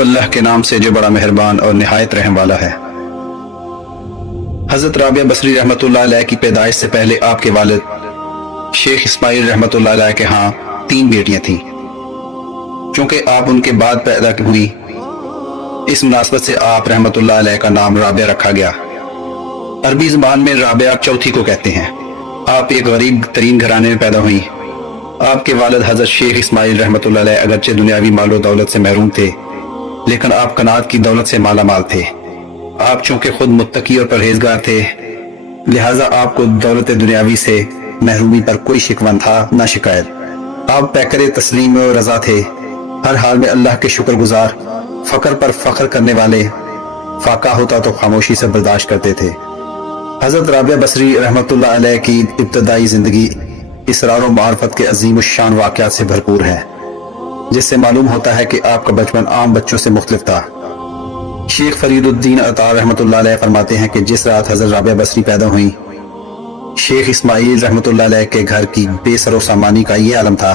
شروع अल्लाह के नाम से जो बड़ा मेहरबान और निहायत रहम वाला है। हज़रत राबिया बसरी रहमतुल्लाह अलैह की पैदाइश से पहले आपके वालिद शेख इस्माइल रहमतुल्लाह अलैह के यहाँ 3 बेटियां थीं। चूंकि आप उनके बाद पैदा हुई, इस मुनासबत से आप रहमतुल्लाह अलैह का नाम राबिया रखा गया। अरबी ज़बान में राबिया चौथी को कहते हैं। आप एक गरीब तरीन घराने में पैदा हुई। आपके वालिद हज़रत शेख इस्माइल रहमतुल्लाह अलैह अगरचे दुनियावी मालो दौलत से महरूम थे, लेकिन आप कनात की दौलत से माला माल थे। आप चूंकि खुद मुत्तकी और परहेजगार थे, लिहाजा आपको दौलत दुनियावी से महरूमी पर कोई शिकवा था न शिकायत। आप पैकर तस्लीम और रजा थे, हर हाल में अल्लाह के शुक्रगुजार, फ़ख्र पर फ़ख्र करने वाले, फाका होता तो खामोशी से बर्दाश्त करते थे। हज़रत राबिया बसरी रहमतुल्लाह अलैह की इब्तदाई ज़िंदगी इसरार और मार्फत के अजीम शान वाक़यात से भरपूर है, जिससे मालूम होता है कि आपका बचपन आम बच्चों से मुख्तलिफ था। शेख फरीदुद्दीन अता रहमतुल्लाह अलैह फरमाते हैं कि जिस रात हज़रत राबिया बसरी पैदा हुई, शेख इस्माइल रहमतुल्लाह अलैह के घर की बेसरो सामानी का ये आलम था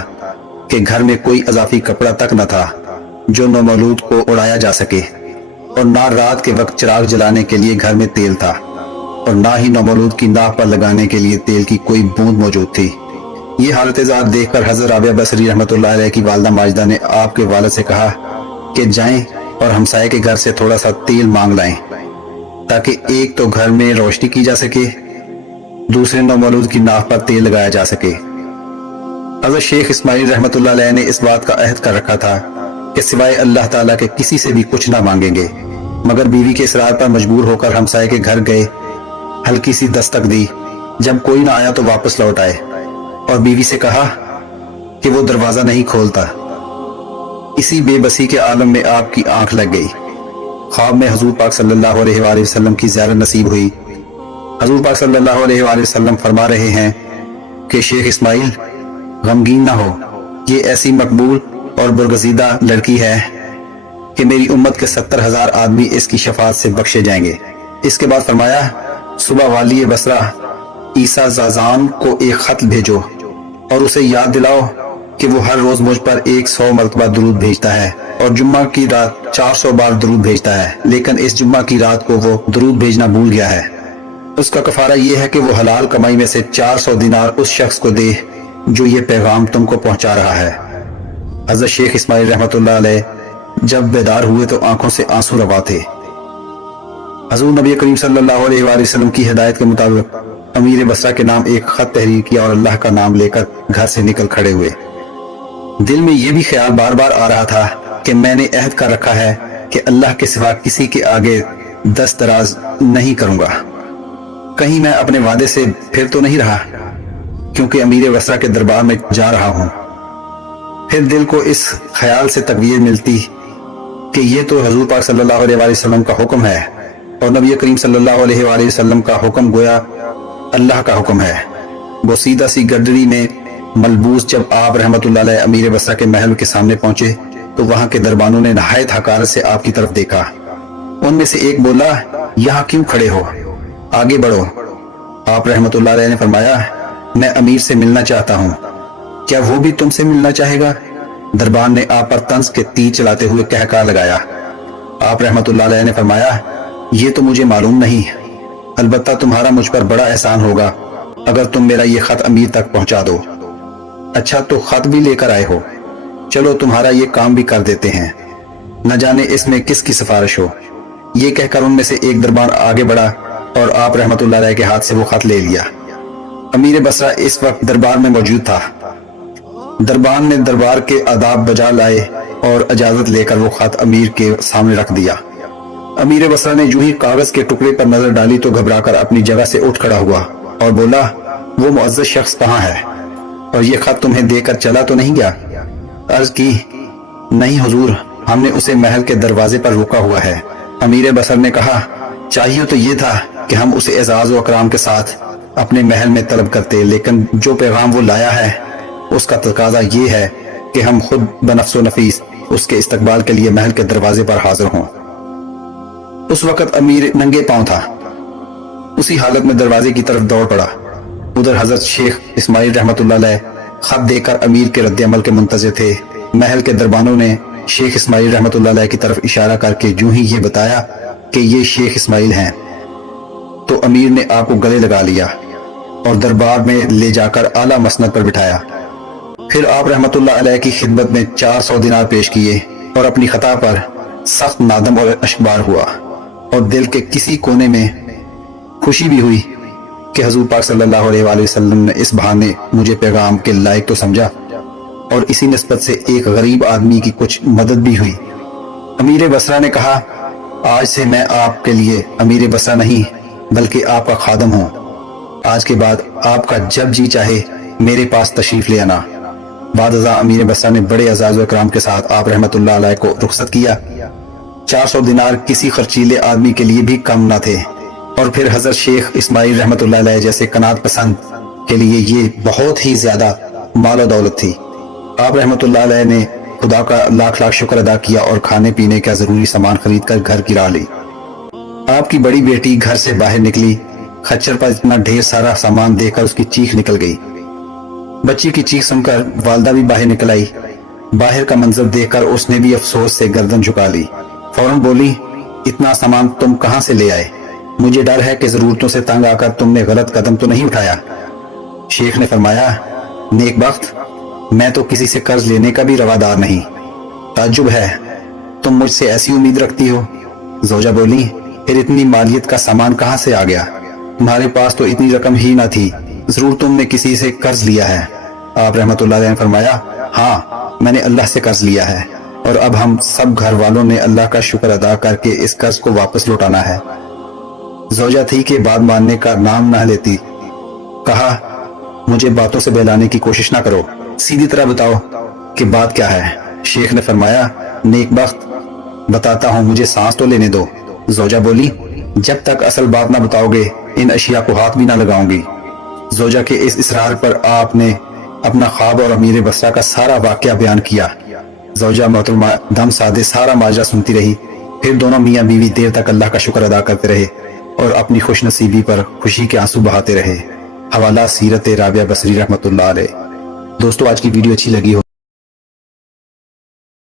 कि घर में कोई अजाफी कपड़ा तक न था जो नौमौलूद को उड़ाया जा सके, और ना रात के वक्त चिराग जलाने के लिए घर में तेल था, और ना ही नौमौलूद की नाक पर लगाने के लिए तेल की कोई बूंद मौजूद थी। ये हालत ज़ात देखकर हज़रत राबिया बसरी रहमतुल्लाह अलैह की वालिदा माजिदा ने आपके वालिद से कहा कि जाएं और हमसाये के घर से थोड़ा सा तेल मांग लाएं, ताकि एक तो घर में रोशनी की जा सके, दूसरे नौमौलूद की नाक पर तेल लगाया जा सके। हज़रत शेख इस्माइल रहमतुल्लाह अलैह ने इस बात का अहद कर रखा था कि सिवाय अल्लाह ताला के किसी से भी कुछ ना मांगेंगे, मगर बीवी के इसरार पर मजबूर होकर हमसाये के घर गए। हल्की सी दस्तक दी, जब कोई ना आया तो वापस लौट आए और बीवी से कहा कि वो दरवाजा नहीं खोलता। इसी बेबसी के आलम में आपकी आंख लग गई। ख्वाब में हुजूर पाक सल्लल्लाहु अलैहि वसल्लम की ज़ियारत नसीब हुई। हुजूर पाक सल्लल्लाहु अलैहि वसल्लम फरमा रहे हैं कि शेख इस्माइल गमगीन ना हो, ये ऐसी मकबूल और बरगज़ीदा लड़की है कि मेरी उम्मत के 70,000 आदमी इसकी शफात से बख्शे जाएंगे। इसके बाद फरमाया, सुबह वाली बसरा ईसा ज़ाज़ान को एक खत भेजो और उसे याद दिलाओ कि वो हर रोज मुझ पर 100 मरतबा दुरूद भेजता है और जुम्मा की रात 400 बार दुरूद भेजता है, लेकिन इस जुम्मा की रात को वो दुरूद भेजना भूल गया है। उसका कफारा ये है कि वो हलाल कमाई में से 400 दिनार उस शख्स को दे जो ये पैगाम तुमको पहुंचा रहा है। हज़रत शेख इस्माइल रहमतुल्लाह अलैह जब बेदार हुए तो आंखों से आंसू रवा थे। हज़ूर नबी करीम सल्लल्लाहु अलैहि वसल्लम की हिदायत के मुताबिक अमीर बसरा के नाम एक खत तहरीर किया और अल्लाह का नाम लेकर घर से निकल खड़े हुए। दिल में यह भी ख्याल बार बार आ रहा था कि मैंने अहद कर रखा है कि अल्लाह के सिवा किसी के आगे दस्त दराज नहीं करूंगा। कहीं मैं अपने वादे से फिर तो नहीं रहा, क्योंकि अमीर बसरा के दरबार में जा रहा हूं। फिर दिल को इस ख्याल से तकवीर मिलती कि यह तो हुजूर पाक सल्लल्लाहु अलैहि वसल्लम का हुक्म है और नबी करीम सल्लल्लाहु अलैहि वसल्लम का हुक्म गोया अल्लाह का हुक्म है। वो सीधा सी गडरी में मलबूस जब आप रहमतुल्लाह अलैह अमीर बसरा के महल के सामने पहुंचे तो वहां के दरबानों ने नहायत हकारत से आपकी तरफ देखा। उनमें से एक बोला, यहाँ क्यों खड़े हो, आगे बढ़ो। आप रहमतुल्लाह अलैह ने फरमाया, मैं अमीर से मिलना चाहता हूँ, क्या वो भी तुमसे मिलना चाहेगा? दरबान ने आप पर तंज के तीर चलाते हुए कहकार लगाया। आप रहमतुल्लाह अलैह ने फरमाया, ये तो मुझे मालूम नहीं, अलबत्ता तुम्हारा मुझ पर बड़ा एहसान होगा अगर तुम मेरा ये खत अमीर तक पहुंचा दो। अच्छा, तो खत भी लेकर आए हो, चलो तुम्हारा ये काम भी कर देते हैं, न जाने इसमें किसकी सिफारिश हो। ये कहकर उनमें से एक दरबान आगे बढ़ा और आप रहमतुल्लाह अलैह के हाथ से वो खत ले लिया। अमीर बसरा इस वक्त दरबार में मौजूद था। दरबान ने दरबार के आदाब बजा लाए और इजाजत लेकर वो खत अमीर के सामने रख दिया। अमीर बसरा ने यूं ही कागज के टुकड़े पर नजर डाली तो घबराकर अपनी जगह से उठ खड़ा हुआ और बोला, वो मुअज़्ज़ज़ शख्स कहाँ है और ये खत तुम्हें देकर चला तो नहीं गया? अर्ज की, नहीं हुजूर, हमने उसे महल के दरवाजे पर रोका हुआ है। अमीर बसर ने कहा, चाहिए तो ये था कि हम उसे एजाज व अकराम के साथ अपने महल में तलब करते, लेकिन जो पैगाम वो लाया है उसका तकाजा ये है कि हम खुद बनफ्सो नफीस उसके इस्तकबाल के लिए महल के दरवाजे पर हाजिर हों। उस वक्त अमीर नंगे पांव था। उसी हालत में दरवाजे की तरफ दौड़ पड़ा। उधर हजरत शेख इस्माइल रहमतुल्लाह अलैह खत देकर अमीर के रद्द अमल के मुंतज़िर थे। महल के दरबानों ने شیخ اسماعیل رحمۃ اللہ علیہ کی طرف اشارہ کر کے جو ہی یہ بتایا کہ یہ شیخ اسماعیل ہیں تو امیر نے آپ کو گلے لگا لیا اور دربار میں لے جا کر اعلیٰ مسند پر بٹھایا۔ پھر آپ رحمۃ اللہ علیہ کی خدمت میں 400 دینار پیش کیے اور اپنی خطا پر سخت نادم اور اشکبار ہوا، اور دل کے کسی کونے میں خوشی بھی ہوئی کہ حضور پاک صلی اللہ علیہ وآلہ وسلم نے اس بہانے مجھے پیغام کے لائق تو سمجھا، اور اسی نسبت سے ایک غریب آدمی کی کچھ مدد بھی ہوئی۔ امیر بصرہ نے کہا، آج سے میں آپ کے لیے امیر بصرہ نہیں بلکہ آپ کا خادم ہوں۔ آج کے بعد آپ کا جب جی چاہے میرے پاس تشریف لے آنا۔ بعد ازاں امیر بصرہ نے بڑے اعزاز و اکرام کے ساتھ آپ رحمۃ اللہ علیہ کو رخصت کیا۔ 400 دینار کسی خرچیلے آدمی کے لیے بھی کم نہ تھے، اور پھر حضرت شیخ اسماعیل رحمۃ اللہ علیہ جیسے قناعت پسند کے لیے یہ بہت ہی زیادہ مال و دولت تھی۔ آپ رحمۃ اللہ علیہ نے خدا کا لاکھ لاکھ شکر ادا کیا اور کھانے پینے کا ضروری سامان خرید کر گھر گرا لی۔ آپ کی بڑی بیٹی گھر سے باہر نکلی، خچر پر اتنا ڈھیر سارا سامان دیکھ کر اس کی چیخ نکل گئی۔ بچی کی چیخ سن کر والدہ بھی باہر نکل آئی۔ باہر کا منظر دیکھ کر اس نے بھی افسوس سے گردن جھکا لی۔ فوراً بولی، اتنا سامان تم کہاں سے لے آئے؟ مجھے ڈر ہے کہ ضرورتوں سے تنگ آ کر تم نے غلط قدم تو نہیں اٹھایا۔ شیخ نے فرمایا، نیک بخت، میں تو کسی سے قرض لینے کا بھی روادار نہیں۔ تعجب ہے تم مجھ سے ایسی امید رکھتی ہو۔ زوجہ بولی، پھر اتنی مالیت کا سامان کہاں سے آ گیا؟ تمہارے پاس تو اتنی رقم ہی نہ تھی، ضرور تم نے کسی سے قرض لیا ہے۔ آپ رحمۃ اللہ علیہ نے فرمایا، ہاں میں نے اللہ سے قرض لیا ہے، اور اب ہم سب گھر والوں نے اللہ کا شکر ادا کر کے اس قرض کو واپس لوٹانا ہے۔ زوجہ تھی کہ بات ماننے کا نام نہ لیتی۔ کہا، مجھے باتوں سے بہلانے کی کوشش نہ کرو، سیدھی طرح بتاؤ کہ بات کیا ہے۔ شیخ نے فرمایا، نیک بخت، بتاتا ہوں، مجھے سانس تو لینے دو۔ زوجہ بولی، جب تک اصل بات نہ بتاؤ گے ان اشیاء کو ہاتھ بھی نہ لگاؤں گی۔ زوجہ کے اس اصرار پر آپ نے اپنا خواب اور امیر بصرہ کا سارا واقعہ بیان کیا۔ زوجہ محترمہ دم سادے سارا ماجرا سنتی رہی۔ پھر دونوں میاں بیوی دیر تک اللہ کا شکر ادا کرتے رہے اور اپنی خوش نصیبی پر خوشی کے آنسو بہاتے رہے۔ حوالہ سیرت رابعہ بصری رحمۃ اللہ علیہ۔ دوستو، آج کی ویڈیو اچھی لگی ہو